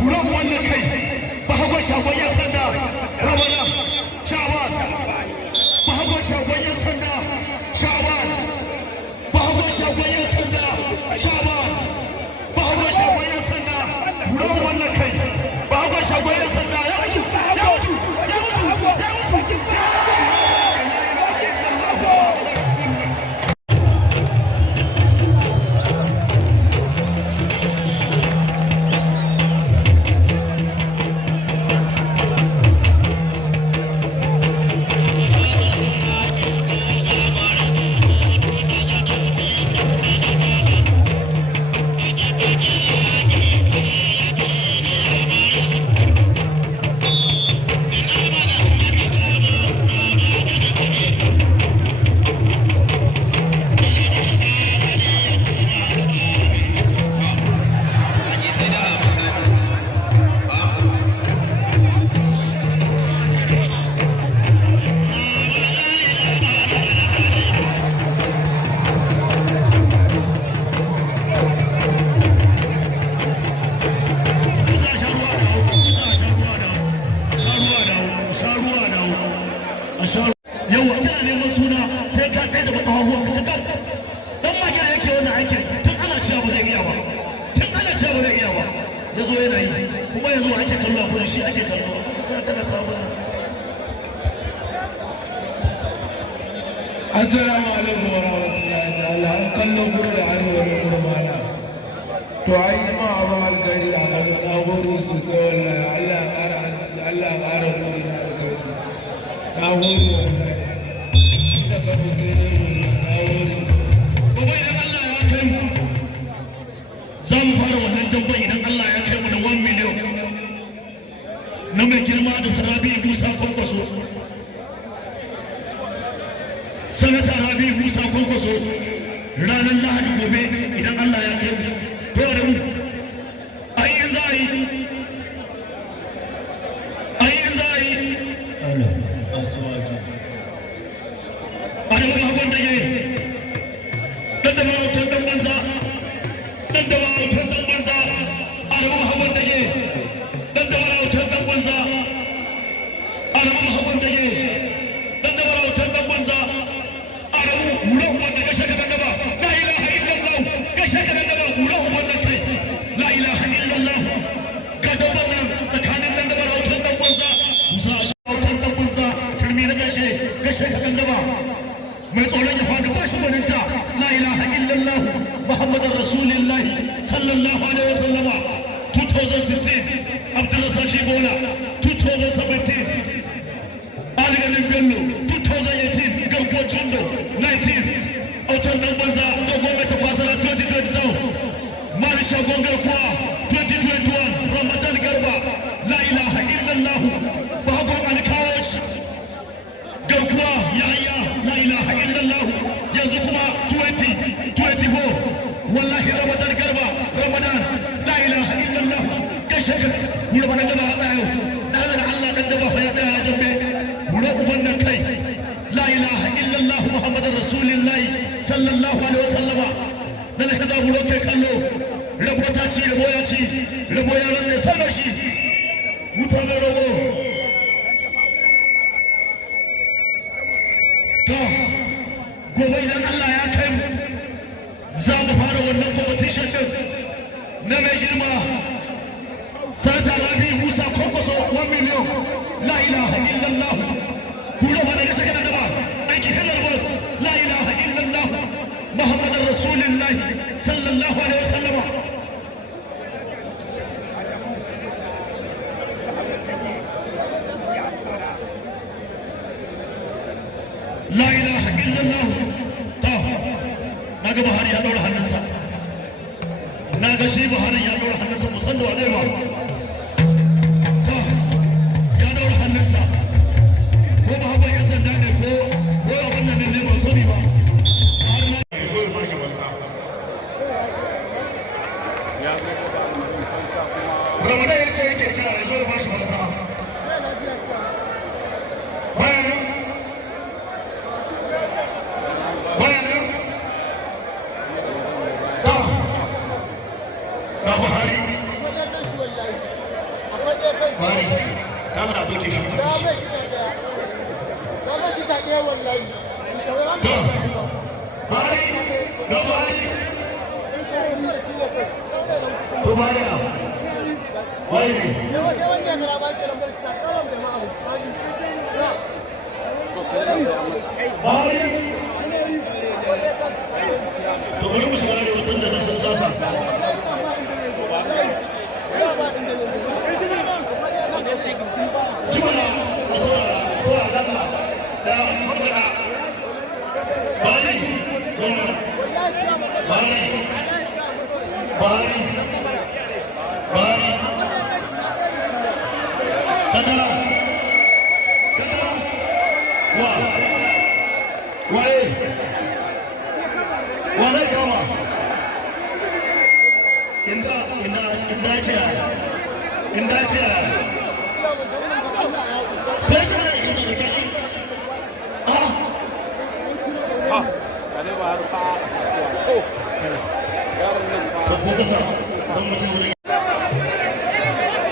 buran wannan kai bahagon shagon yan sanda rabana shaban bahagon shagon yan sanda shaban bahagon shagon yan sanda shaban bahagon shagon yan sanda buran wannan kai bahagon shagon yan sanda ya mutu ya mutu ya mutu ya mutu yawa tana neman suna sai ka sai da baka hawa ka kan dan magana yake wannan aikin tun ana cewa ba zai iya ba tun ana cewa ba zai iya ba yazo yana yi kuma yanzu ake kallo a shi ake kallo assalamu alaikum wa rahmatullahi ta'ala an kallo gudu da arewa da gurmana to ai ma abu alkari a kallo na gode sosai wallahi Allah ya ƙara gudi na alkari na gode wallahi da kano sai ne na gode gobe idan Allah ya kai mu za mu fara wannan damban idan Allah ya kai mu da 1 million na mai girma da Rabi Musa Kwankwaso sanata Rabi Musa Kwankwaso ranar Lahadi gobe idan Allah ya kai mu to da mu ayi zai Adamu Bahagon da yayi dan da mawutan dan banza dan da mawutan dan banza Adamu Bahagon da yayi dan da mawutan dan banza Adamu Bahagon da yayi dan da mawutan dan banza Adamu mura uban da kashe kan daba la ilaha illallah kashe kan daba mura uban da kai la ilaha illallah ka daba nan tsakanin dan da mawutan dan banza Musa mawutan dan banza turmi na gashe kan daba mai tsoron ya faɗi ba shi gwaninta la ilaha illallah muhammadar rasulullah sallallahu alaihi wasallama 2016 abdulrasaq bola 2017 aliganin bello 2018 garkuwar cindo 19 autar dan banza da gwamnati fasara 2022 marisha gongarkuwa 2021 ramadan garba la ilaha illallah bahagon alkawaci garkuwa yahaya la ilaha illallah yanzu kuma 2024 wallahi ramadan garba ramadan la ilaha illallah kashe ka gura bana gaba a tsayo dan Allah dan gaba ya tsaya jambe gura uban nan kai la ilaha illallah muhammadar rasulullahi sallallahu alaihi wasallama dan ka za gura kai kallo rabo ta ci rabo ya ci rabo ya ran ne sanar shi mutane rabo gobe idan Allah ya kai mu za mu fara wannan competition din na mai girma sanata Rabi Musa Kwankwaso 1 million la ilaha illallah gura ba da kasa kana da ba aiki halar bas la ilaha illallah muhammadar rasulullah sallallahu alaihi wasallam la ilaha illallah naga Buhari ya daura hannunsa naga shi Buhari ya daura hannunsa musallu alaihi wa ya daura hannunsa ko ba haba ya sanda ne ko wannan ne ban sani ba Ramadan ya ce yake cewa ya zo da bashi falsa bari ta na doke shi to bari no bari to bari wai bari to bari mu shiga da wutan da sun kasa jimala a saura gasa da magana bari bari bari bari kadara kadara wa waye wane kama inda ce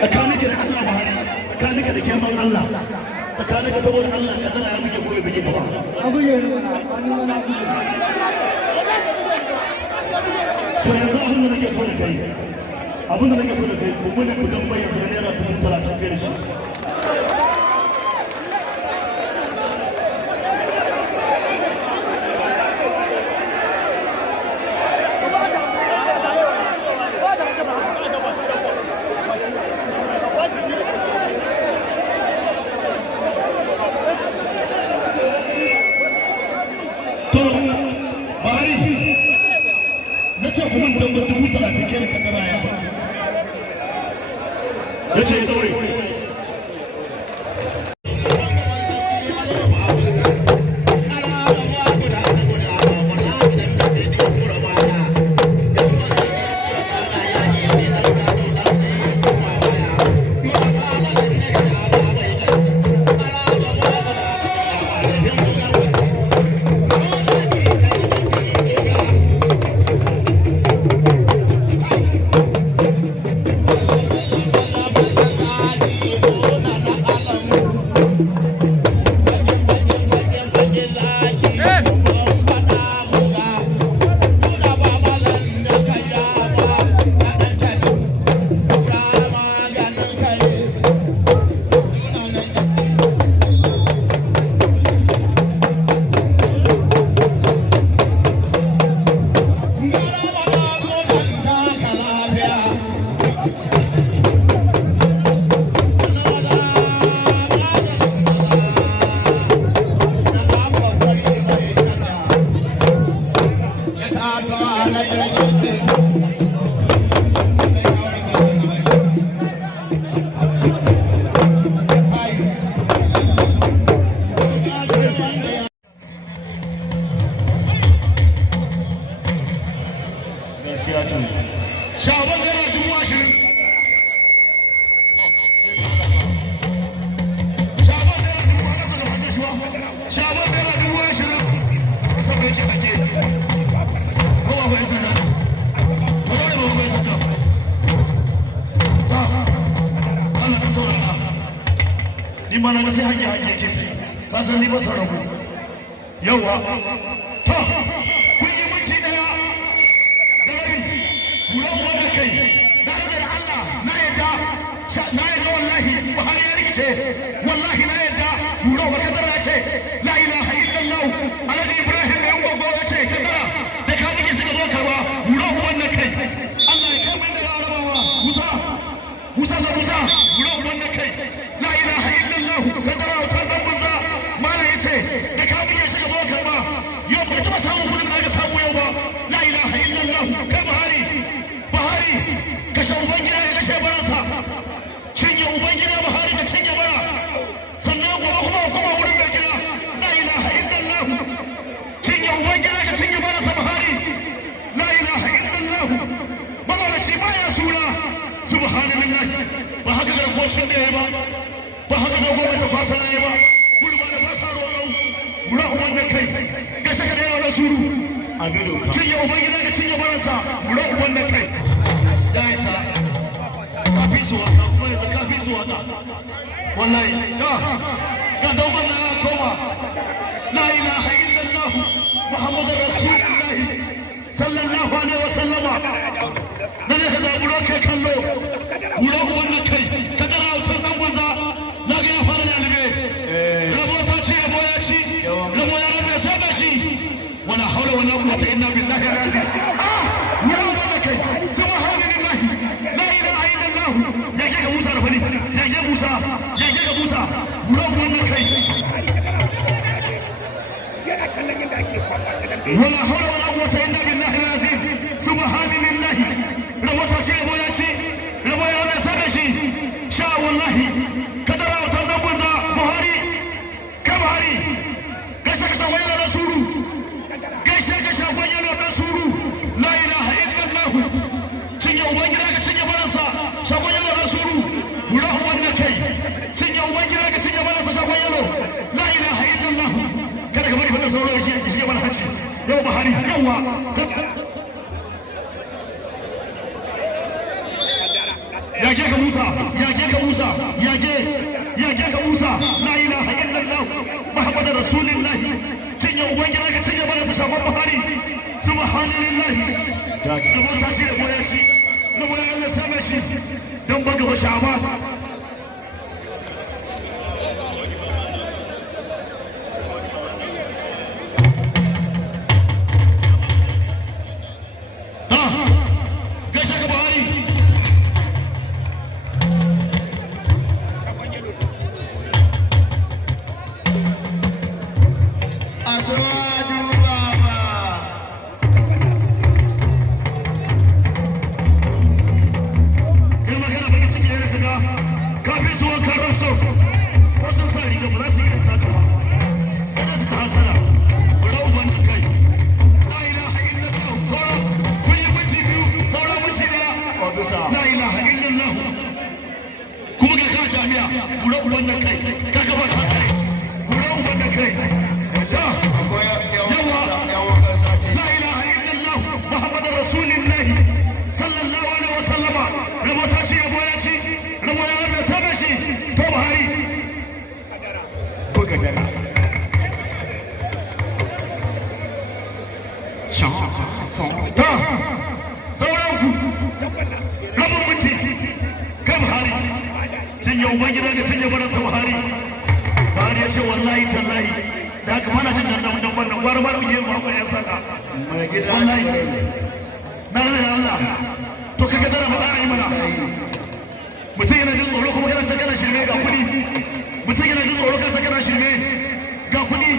tsakaninka da Allah Buhari, tsakaninka da girman Allah, tsakaninka saboda Allah ka tana ya buge ko ya buge gaba. To yanzu abin da nake so da kai, kuma ne kudin bayan da naira 30,000 kai da shi. Ya ce ya daure. Shaban naira 20,000. Shaban naira 20,000. Kasa bai ke ake. Kowa bai sana. Kowa da bai sana. Allah ka saurara. Ni ma na ga sai hanya ke ta yi. Ka san ni ba san rabu. Yauwa. Kun yi minti daya. Kura uban da kai, na rage da Allah na yadda wallahi Buhari ya rikice, wallahi na yadda kura uban kadara ce, la ilaha illallah, Alhaji Ibrahim mai ungogo ya ce kadara da ka nike suka zo karba kura uban da kai, Allah ya kai min da larabawa, Musa, kura uban da kai, la ilaha illallah, kadara wutar dan banza, mala ya ce da ka nike suka zo karba, yau ba taɓa samun kudin da aka samu yau ba, la ilaha illallah, kai Buhari, kashe Ubangida ya kashe baransa, cinye Ubangida Buhari da cinye bara, sannan gobe kuma wurin mai gida, la ilaha illallah, cinye Ubangida ka cinye baransa Buhari, la ilaha illallah, mawalaci baya suna, subhanallah, ba haka ga rakocin da ya ba haka ga gwamnati fasa ya ba, gurma da fasa roƙau, wura uban da kai, gashe ka da yawa na suru, cinye Ubangida ka cinye baransa, wura uban da kai. Ya isa, ka fi su wata kuma yanzu ka fi su waka wallahi ga dauban na koma la ilaha illallah muhammadur rasulullah sallallahu alaihi wasallama na ne ka zaburo kai kallo wuro uban kai ka tara autar dan banza na ga ya fara lalube rabo ta ce rabo ya ci rabo ya rabe saba shi wala haula wala quwwata illa billahi al-azim wuro uban kai subhanallahi la ilaha illallah yake ga Musa da fani yake Musa yake ga Musa wuro uban kai ولا حول ولا قوة إلا بالله العظيم سبحان الله ربما تشيء ويأتي ربما يعمل سبشي شاء والله كدر وتنبذ بهاري كبهاري كشكش ويلا رسول كشكش ويلا رسول لا إله إلا الله تنيا وبنجرك تنيا بلسا شويلا رسول وله ونكي تنيا وبنجرك تنيا بلسا شويلا لا إله إلا الله kada ka bari wannan sauro shi shige mana hanci yau bahari yawa yage ka Musa yage ka Musa yage ka Musa la ilaha illallah muhammadur rasulullah cinye ubangida ka cinye bana sa shagon bahari subhanallah da ta ce da boye shi na boye Allah sama shi dan baga ba shaba mutum yana jin tsoro kuma yana ta kana shirme ga kuɗi mutum yana jin tsoro kansa kana shirme ga kuɗi